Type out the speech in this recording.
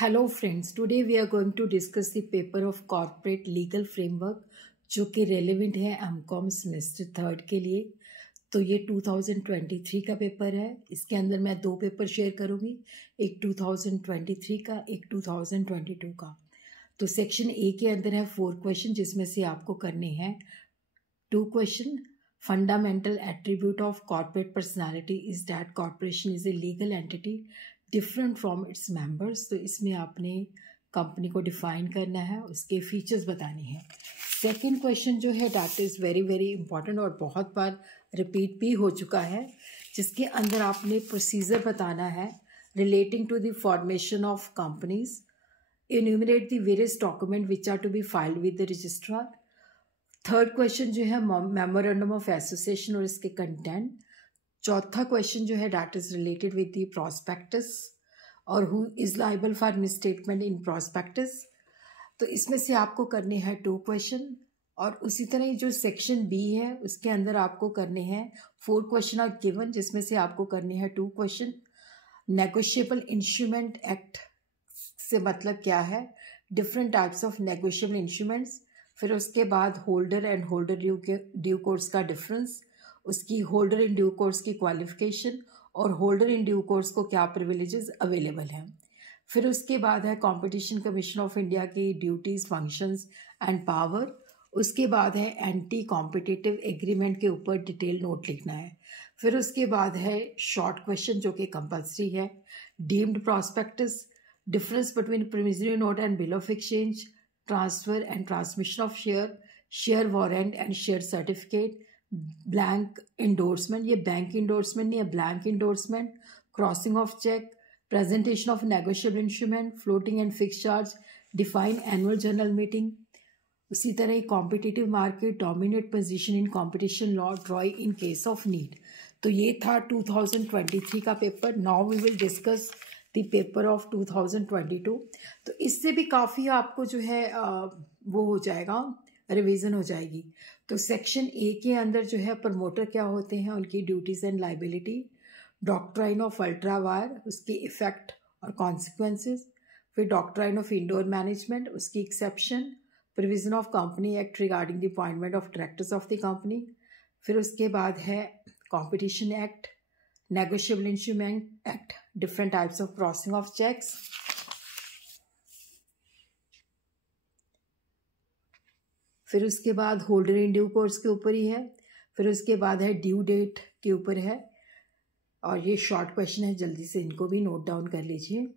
Hello friends, today we are going to discuss the paper of corporate legal framework जो कि relevant है MCom semester third के लिए। तो ये 2023 का पेपर है। इसके अंदर मैं दो पेपर शेयर करूंगी, एक 2023 का, एक 2022 का। तो सेक्शन ए के अंदर है 4 क्वेश्चन, जिसमें से आपको करने हैं 2 question. Fundamental attribute of corporate personality is that corporation is a legal entity different from its members. तो इसमें आपने कंपनी को डिफाइन करना है, उसके फीचर्स बताने हैं। सेकंड क्वेश्चन जो है that is very very important और बहुत बार रिपीट भी हो चुका है, जिसके अंदर आपने प्रोसीजर बताना है relating to the formation of companies. Enumerate the various document which are to be filed with the registrar. Third question जो है मेमोरेंडम ऑफ एसोसिएशन और इसके कंटेंट। चौथा क्वेश्चन जो है that is related with the prospectus और who is liable for misstatement in prospectus. तो इसमें से आपको करने हैं 2 क्वेश्चन। और उसी तरह जो सेक्शन बी है उसके अंदर आपको करने हैं 4 क्वेश्चन आर गिवन, जिसमें से आपको करने हैं 2 क्वेश्चन। नेगोशिएबल इंस्ट्रूमेंट एक्ट से मतलब क्या है, different types of negotiable instruments. फिर उसके बाद holder and holder due course का डिफरेंस, उसकी होल्डर इन ड्यू कोर्स की क्वालिफिकेशन और होल्डर इन ड्यू कोर्स को क्या प्रिविलेजेस अवेलेबल हैं। फिर उसके बाद है कंपटीशन कमीशन ऑफ इंडिया की ड्यूटीज़, फंक्शंस एंड पावर। उसके बाद है एंटी कॉम्पिटिटिव एग्रीमेंट के ऊपर डिटेल नोट लिखना है। फिर उसके बाद है शॉर्ट क्वेश्चन जो कि कंपल्सरी है। Deemed prospectus, difference between promissory note and bill of exchange, transfer and transmission of share, share warrant and share certificate, blank endorsement, ये बैंक इंडोर्समेंट नहीं है, blank endorsement, crossing of cheque, presentation of negotiable instrument, floating and fix charge, define annual general meeting. उसी तरह competitive market, dominate position in competition law, draw in case of need. तो ये था 2023 का पेपर। Now we will discuss the paper of 2022। तो इससे भी काफ़ी आपको जो है वो हो जाएगा, रिवीजन हो जाएगी। तो सेक्शन ए के अंदर जो है प्रमोटर क्या होते हैं, उनकी duties and liability, doctrine of ultra vires, उसकी इफेक्ट और कॉन्सिक्वेंसेस। फिर डॉक्ट्राइन ऑफ इंडोर मैनेजमेंट, उसकी exception, provision of company act regarding the appointment of directors of the company. फिर उसके बाद है competition act, negotiable instrument act, different types of crossing of cheques. फिर उसके बाद होल्डर इन ड्यू कोर्स के ऊपर ही है। फिर उसके बाद है ड्यू डेट के ऊपर है। और ये शॉर्ट क्वेश्चन है, जल्दी से इनको भी नोट डाउन कर लीजिए।